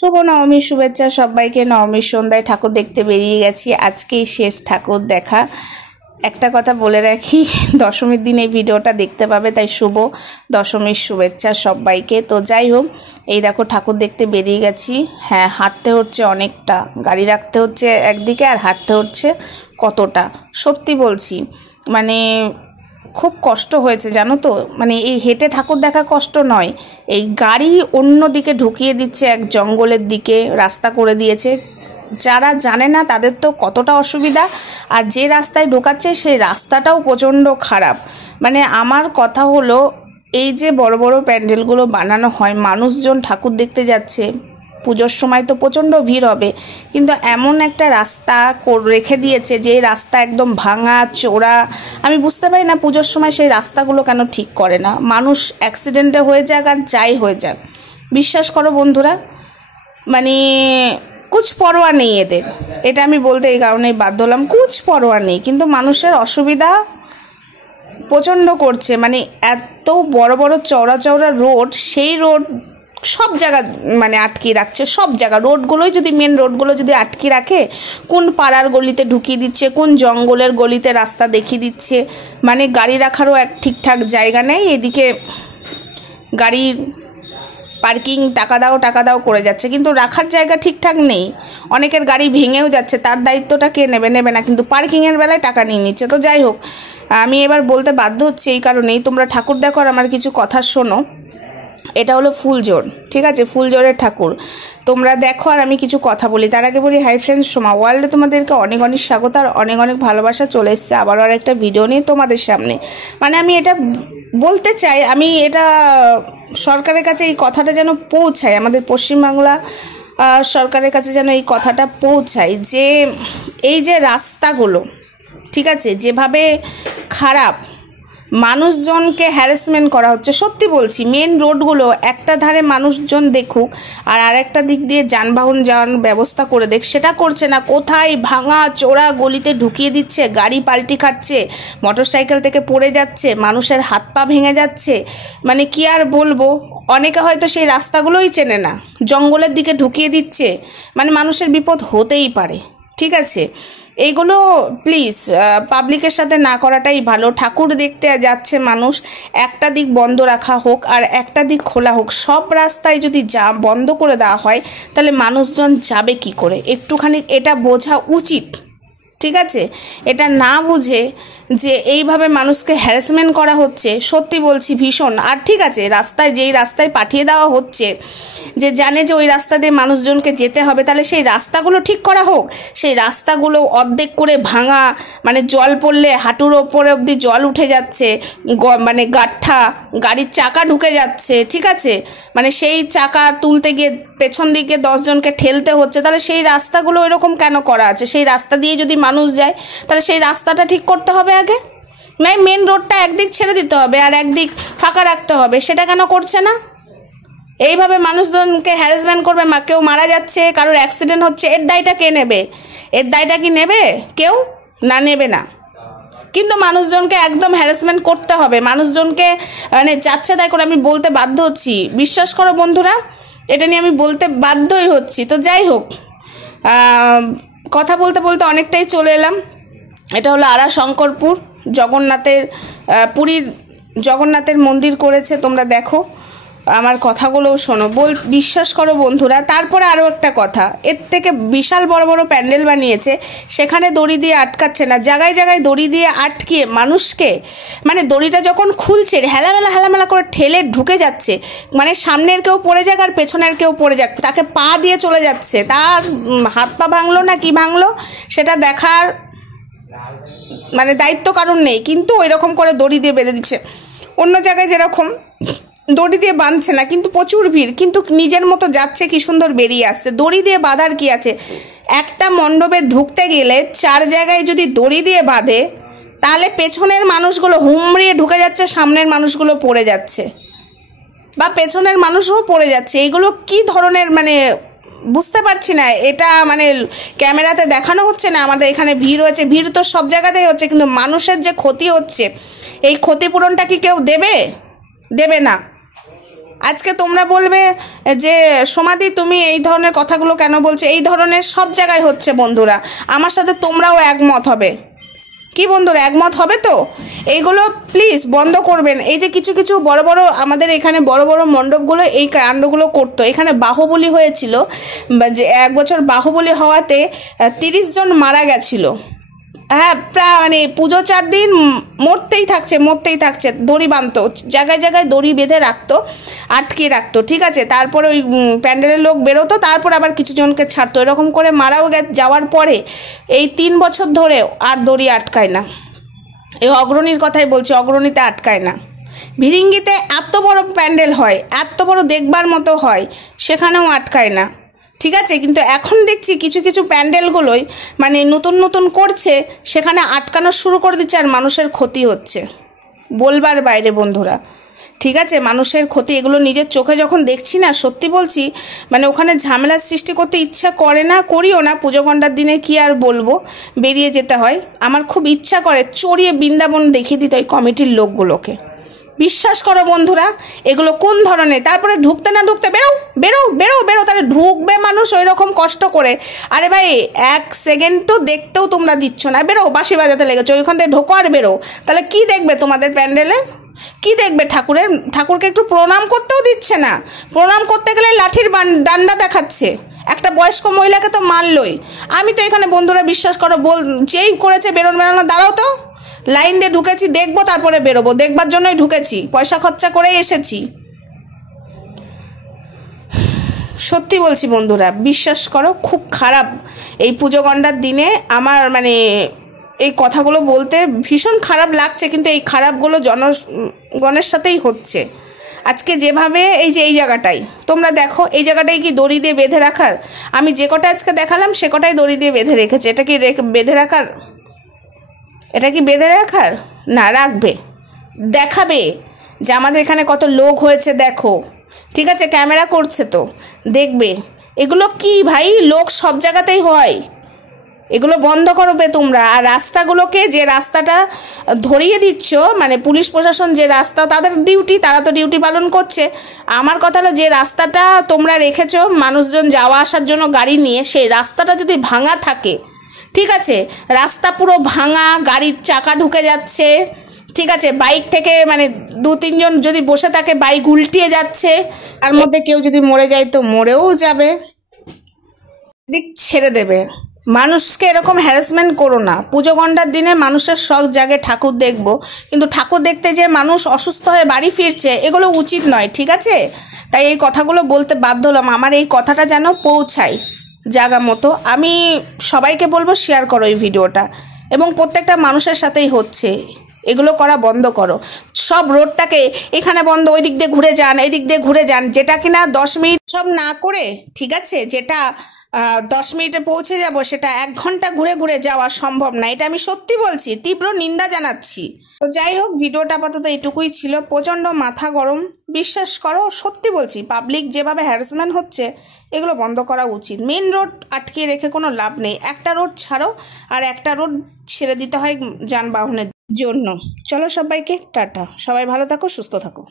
শুভ নবমীর শুভেচ্ছা সবাইকে। নবমীর সন্ধ্যায় ঠাকুর দেখতে বেরিয়ে গেছি। আজকেই শেষ ঠাকুর দেখা। একটা কথা বলে রাখি, দশমীর দিন এই ভিডিওটা দেখতে পাবে, তাই শুভ দশমীর শুভেচ্ছা সবাইকে। তো যাই হোক, এই দেখো ঠাকুর দেখতে বেরিয়ে গেছি। হ্যাঁ, হাঁটতে হচ্ছে অনেকটা, গাড়ি রাখতে হচ্ছে একদিকে আর হাঁটতে হচ্ছে কতটা, সত্যি বলছি। মানে খুব কষ্ট হয়েছে জানো তো। মানে এই হেঁটে ঠাকুর দেখা কষ্ট নয়, এই গাড়ি অন্য দিকে ঢুকিয়ে দিচ্ছে, এক জঙ্গলের দিকে রাস্তা করে দিয়েছে। যারা জানে না তাদের তো কতটা অসুবিধা, আর যে রাস্তায় ঢোকাচ্ছে সেই রাস্তাটাও প্রচণ্ড খারাপ। মানে আমার কথা হলো, এই যে বড় বড় প্যান্ডেলগুলো বানানো হয়, মানুষজন ঠাকুর দেখতে যাচ্ছে, পুজোর সময় তো প্রচণ্ড ভিড় হবে, কিন্তু এমন একটা রাস্তা রেখে দিয়েছে যে রাস্তা একদম ভাঙা চোরা। আমি বুঝতে পারি না পুজোর সময় সেই রাস্তাগুলো কেন ঠিক করে না। মানুষ অ্যাক্সিডেন্টে হয়ে যাক আর যাই হয়ে যাক, বিশ্বাস করো বন্ধুরা, মানে কুছ পরোয়া নেই এদের। এটা আমি বলতে এই কারণেই বাধ্য হলাম, কুছ পরোয়া নেই, কিন্তু মানুষের অসুবিধা প্রচণ্ড করছে। মানে এত বড় বড় চওড়া চওড়া রোড, সেই রোড সব জায়গা মানে আটকে রাখছে। সব জায়গা রোডগুলোই যদি, মেন রোডগুলো যদি আটকে রাখে, কোন পাড়ার গলিতে ঢুকিয়ে দিচ্ছে, কোন জঙ্গলের গলিতে রাস্তা দেখিয়ে দিচ্ছে। মানে গাড়ি রাখারও এক ঠিকঠাক জায়গা নেই। এদিকে গাড়ির পার্কিং টাকা দাও করে যাচ্ছে, কিন্তু রাখার জায়গা ঠিকঠাক নেই। অনেকের গাড়ি ভেঙেও যাচ্ছে, তার দায়িত্বটা কে নেবে না, কিন্তু পার্কিংয়ের বেলায় টাকা নিয়ে নিচ্ছে। তো যাই হোক, আমি এবার বলতে বাধ্য হচ্ছে এই কারণেই, তোমরা ঠাকুর দেখো আর আমার কিছু কথা শোনো। এটা হলো ফুলজোর, ঠিক আছে, ফুলজোরের ঠাকুর। তোমরা দেখো আর আমি কিছু কথা বলি। তার আগে বলি, হাই ফ্রেন্ডস, সোমা ওয়ার্ল্ডে তোমাদেরকে অনেক অনেক স্বাগত আর অনেক অনেক ভালোবাসা। চলে এসছে আবারও আর একটা ভিডিও নিয়ে তোমাদের সামনে। মানে আমি এটা বলতে চাই, আমি এটা সরকারের কাছে এই কথাটা যেন পৌঁছায়, আমাদের পশ্চিমবাংলা সরকারের কাছে যেন এই কথাটা পৌঁছায়, যে এই যে রাস্তাগুলো, ঠিক আছে, যেভাবে খারাপ, মানুষজনকে হ্যারাসমেন্ট করা হচ্ছে। সত্যি বলছি, মেন রোডগুলো একটা ধারে মানুষজন দেখুক আর আরেকটা দিক দিয়ে যানবাহন যাওয়ার ব্যবস্থা করে দেখ, সেটা করছে না। কোথায় ভাঙা চোরা গলিতে ঢুকিয়ে দিচ্ছে, গাড়ি পাল্টি খাচ্ছে, মোটরসাইকেল থেকে পড়ে যাচ্ছে, মানুষের হাত পা ভেঙে যাচ্ছে। মানে কি আর বলবো, অনেকে হয়তো সেই রাস্তাগুলোই চেনে না, জঙ্গলের দিকে ঢুকিয়ে দিচ্ছে। মানে মানুষের বিপদ হতেই পারে, ঠিক আছে। এইগুলো প্লিজ পাবলিকের সাথে না করাটাই ভালো। ঠাকুর দেখতে যাচ্ছে মানুষ, একটা দিক বন্ধ রাখা হোক আর একটা দিক খোলা হোক। সব রাস্তায় যদি বন্ধ করে দেওয়া হয়, তাহলে মানুষজন যাবে কি করে? একটুখানি এটা বোঝা উচিত, ঠিক আছে। এটা না বুঝে যে এইভাবে মানুষকে হ্যারাসমেন্ট করা হচ্ছে, সত্যি বলছি ভীষণ। আর ঠিক আছে, রাস্তায় যেই রাস্তায় পাঠিয়ে দেওয়া হচ্ছে, যে জানে যে ওই রাস্তা দিয়ে মানুষজনকে যেতে হবে, তাহলে সেই রাস্তাগুলো ঠিক করা হোক। সেই রাস্তাগুলো অর্ধেক করে ভাঙা, মানে জল পড়লে হাঁটুর ওপরে অবধি জল উঠে যাচ্ছে, মানে গাঠা, গাড়ির চাকা ঢুকে যাচ্ছে, ঠিক আছে। মানে সেই চাকা তুলতে গিয়ে পেছন দিকে 10 জনকে ঠেলতে হচ্ছে। তাহলে সেই রাস্তাগুলো এরকম কেন করা আছে? সেই রাস্তা দিয়ে যদি মানুষ যায়, তাহলে সেই রাস্তাটা ঠিক করতে হবে আগে, নাই মেন রোডটা একদিক ছেড়ে দিতে হবে আর একদিক ফাঁকা রাখতে হবে। সেটা কেন করছে না? এইভাবে মানুষজনকে হ্যারাসমেন্ট করবে, কেউ মারা যাচ্ছে, কারোর অ্যাক্সিডেন্ট হচ্ছে, এর দায়টা কে নেবে? এর দায়টা কি নেবে? কেউ না, নেবে না। কিন্তু মানুষজনকে একদম হ্যারাসমেন্ট করতে হবে, মানুষজনকে মানে যাচ্ছে তাই করে। আমি বলতে বাধ্য হচ্ছি, বিশ্বাস করো বন্ধুরা, এটা নিয়ে আমি বলতে বাধ্যই হচ্ছি। তো যাই হোক, কথা বলতে বলতে অনেকটাই চলে এলাম। এটা হলো আরা শঙ্করপুর, জগন্নাথের, পুরীর জগন্নাথের মন্দির করেছে। তোমরা দেখো, আমার কথাগুলোও শোনো, বিশ্বাস করো বন্ধুরা। তারপরে আরও একটা কথা, এর থেকে বিশাল বড় বড় প্যান্ডেল বানিয়েছে, সেখানে দড়ি দিয়ে আটকাচ্ছে না, জায়গায় জায়গায় দড়ি দিয়ে আটকিয়ে মানুষকে, মানে দড়িটা যখন খুলছে হেলামেলা করে ঠেলে ঢুকে যাচ্ছে। মানে সামনের কেউ পড়ে যাক আর পেছনের কেউ পড়ে যাক, তাকে পা দিয়ে চলে যাচ্ছে। তার হাত পা ভাঙলো না কি ভাঙলো সেটা দেখার মানে দায়িত্ব কারণ নেই, কিন্তু ওই রকম করে দড়ি দিয়ে বেঁধে দিচ্ছে। অন্য জায়গায় যেরকম দড়ি দিয়ে বাঁধছে না, কিন্তু প্রচুর ভিড়, কিন্তু নিজের মতো যাচ্ছে, কি সুন্দর বেরিয়ে আসছে। দড়ি দিয়ে বাঁধার কি আছে? একটা মণ্ডপে ঢুকতে গেলে 4 জায়গায় যদি দড়ি দিয়ে বাঁধে, তাহলে পেছনের মানুষগুলো হুমড়িয়ে ঢুকে যাচ্ছে, সামনের মানুষগুলো পড়ে যাচ্ছে, বা পেছনের মানুষও পড়ে যাচ্ছে। এগুলো কি ধরনের, মানে বুঝতে পারছি না। এটা মানে ক্যামেরাতে দেখানো হচ্ছে না আমাদের এখানে ভিড় হয়েছে, ভিড় তো সব জায়গাতেই হচ্ছে, কিন্তু মানুষের যে ক্ষতি হচ্ছে, এই ক্ষতিপূরণটা কি কেউ দেবে? দেবে না। আজকে তোমরা বলবে যে সমাধি তুমি এই ধরনের কথাগুলো কেন বলছো, এই ধরনের সব জায়গায় হচ্ছে বন্ধুরা, আমার সাথে তোমরাও একমত হবে কি বন্ধুরা, একমত হবে তো? এইগুলো প্লিজ বন্ধ করবেন। এই যে কিছু কিছু বড় বড় আমাদের এখানে বড় বড় মণ্ডপগুলো এই কাণ্ডগুলো করতো। এখানে বাহুবলী হয়েছিল, যে 1 বছর বাহুবলী হওয়াতে 30 জন মারা গেছিল। হ্যাঁ, প্রায় মানে পুজো 4 দিন মরতেই থাকছে। দড়ি বাঁধতো, জায়গায় জায়গায় দড়ি বেঁধে রাখতো, আটকে রাখতো, ঠিক আছে। তারপরে ওই প্যান্ডেলের লোক বেরোতো, তারপর আবার কিছু জনকে ছাড়তো। এরকম করে মারাও যাওয়ার পরে এই 3 বছর ধরে আর দড়ি আটকায় না। এই অগ্রণীর কথাই বলছি, অগ্রণীতে আটকায় না। ভিরিঙ্গিতে এত বড় প্যান্ডেল হয়, এত বড় দেখবার মতো হয়, সেখানেও আটকায় না, ঠিক আছে। কিন্তু এখন দেখছি কিছু কিছু প্যান্ডেলগুলোই মানে নতুন নতুন করছে, সেখানে আটকানো শুরু করে দিচ্ছে, আর মানুষের ক্ষতি হচ্ছে বলবার বাইরে বন্ধুরা, ঠিক আছে। মানুষের ক্ষতি, এগুলো নিজের চোখে যখন দেখছি না, সত্যি বলছি, মানে ওখানে ঝামেলার সৃষ্টি করতে ইচ্ছা করে না, করিও না। পুজো ঘণ্টার দিনে কি আর বলবো, বেরিয়ে যেতে হয়। আমার খুব ইচ্ছা করে চড়িয়ে বৃন্দাবন দেখিয়ে দিতে হয় কমিটির লোকগুলোকে। বিশ্বাস করো বন্ধুরা, এগুলো কোন ধরনের। তারপরে ঢুকতে না ঢুকতে বেরো বেরো বেরো বেরো, তাহলে ঢুকবে মানুষ ওই রকম কষ্ট করে। আরে ভাই 1 সেকেন্ডও দেখতেও তোমরা দিচ্ছ না, বেরো, বাঁশি বাজাতে লেগেছো, ওইখান থেকে ঢোকো আর বেরো। তাহলে কি দেখবে তোমাদের প্যান্ডেলে, কি দেখবে? ঠাকুরকে একটু প্রণাম করতেও দিচ্ছে না। প্রণাম করতে গেলে লাঠির ডান্ডা দেখাচ্ছে। একটা বয়স্ক মহিলাকে তো মারলই। আমি তো এখানে বন্ধুরা বিশ্বাস করো যেই করেছে বেরোনো, দাঁড়াও তো, লাইন দিয়ে ঢুকেছি, দেখবো তারপরে বেরোবো, দেখবার জন্যই ঢুকেছি, পয়সা খরচা করেই এসেছি। সত্যি বলছি বন্ধুরা, বিশ্বাস করো খুব খারাপ এই পুজো গণ্ডার দিনে আমার মানে এই কথাগুলো বলতে ভীষণ খারাপ লাগছে, কিন্তু এই খারাপগুলো জনগণের সাথেই হচ্ছে। আজকে যেভাবে এই যে এই জায়গাটাই তোমরা দেখো, এই জায়গাটাই কি দড়ি দিয়ে বেঁধে রাখার? আমি যে কটা আজকে দেখালাম সে কটাই দড়ি দিয়ে বেঁধে রেখেছে। এটা কি বেঁধে রাখার? এটা কি বেঁধে রাখার? না, রাখবে, দেখাবে যে আমাদের এখানে কত লোক হয়েছে দেখো, ঠিক আছে। ক্যামেরা করছে তো, দেখবে। এগুলো কি ভাই, লোক সব জায়গাতেই হয়, এগুলো বন্ধ করবে তোমরা। আর রাস্তাগুলোকে, যে রাস্তাটা ধরিয়ে দিচ্ছ, মানে পুলিশ প্রশাসন যে রাস্তা, তাদের ডিউটি, তারা তো ডিউটি পালন করছে। আমার কথা হলো, যে রাস্তাটা তোমরা রেখেছো মানুষজন যাওয়া আসার জন্য গাড়ি নিয়ে, সেই রাস্তাটা যদি ভাঙা থাকে, ঠিক আছে, রাস্তা পুরো ভাঙা, গাড়ির চাকা ঢুকে যাচ্ছে, ঠিক আছে, বাইক থেকে মানে 2-3 জন যদি বসে থাকে, বাইক উল্টিয়ে যাচ্ছে, তার মধ্যে কেউ যদি মরে যায় তো মরেও যাবে, দিক ছেড়ে দেবে। মানুষকে এরকম হ্যারাসমেন্ট করো না। পুজো গণ্ডার দিনে মানুষের শখ জাগে ঠাকুর দেখবো, কিন্তু ঠাকুর দেখতে যে মানুষ অসুস্থ হয়ে বাড়ি ফিরছে, এগুলো উচিত নয়, ঠিক আছে। তাই এই কথাগুলো বলতে বাধ্য হলাম, আমার এই কথাটা যেন পৌঁছায় জায়গা মতো। আমি সবাইকে বলবো শেয়ার করো এই ভিডিওটা, এবং প্রত্যেকটা মানুষের সাথেই হচ্ছে, এগুলো করা বন্ধ করো। সব রোডটাকে এখানে বন্ধ, ওই দিক দিয়ে ঘুরে যান, এই দিক দিয়ে ঘুরে যান, যেটা কিনা 10 মিনিট সব না করে, ঠিক আছে, যেটা 10 মিনিটে পৌঁছে যাব, সেটা 1 ঘন্টা ঘুরে ঘুরে যাওয়া সম্ভব না। এটা আমি সত্যি বলছি, তীব্র নিন্দা জানাচ্ছি। তো যাই হোক, ভিডিওটা আপাতত এটুকুই ছিল। প্রচণ্ড মাথা গরম, বিশ্বাস করো, সত্যি বলছি। পাবলিক যেভাবে হ্যারাসমেন্ট হচ্ছে, এগুলো বন্ধ করা উচিত। মেন রোড আটকে রেখে কোনো লাভ নেই। একটা রোড ছাড়ো, আর একটা রোড ছেড়ে দিতে হয় যানবাহনের জন্য। চলো সবাইকে টাটা, সবাই ভালো থাকো, সুস্থ থাকো।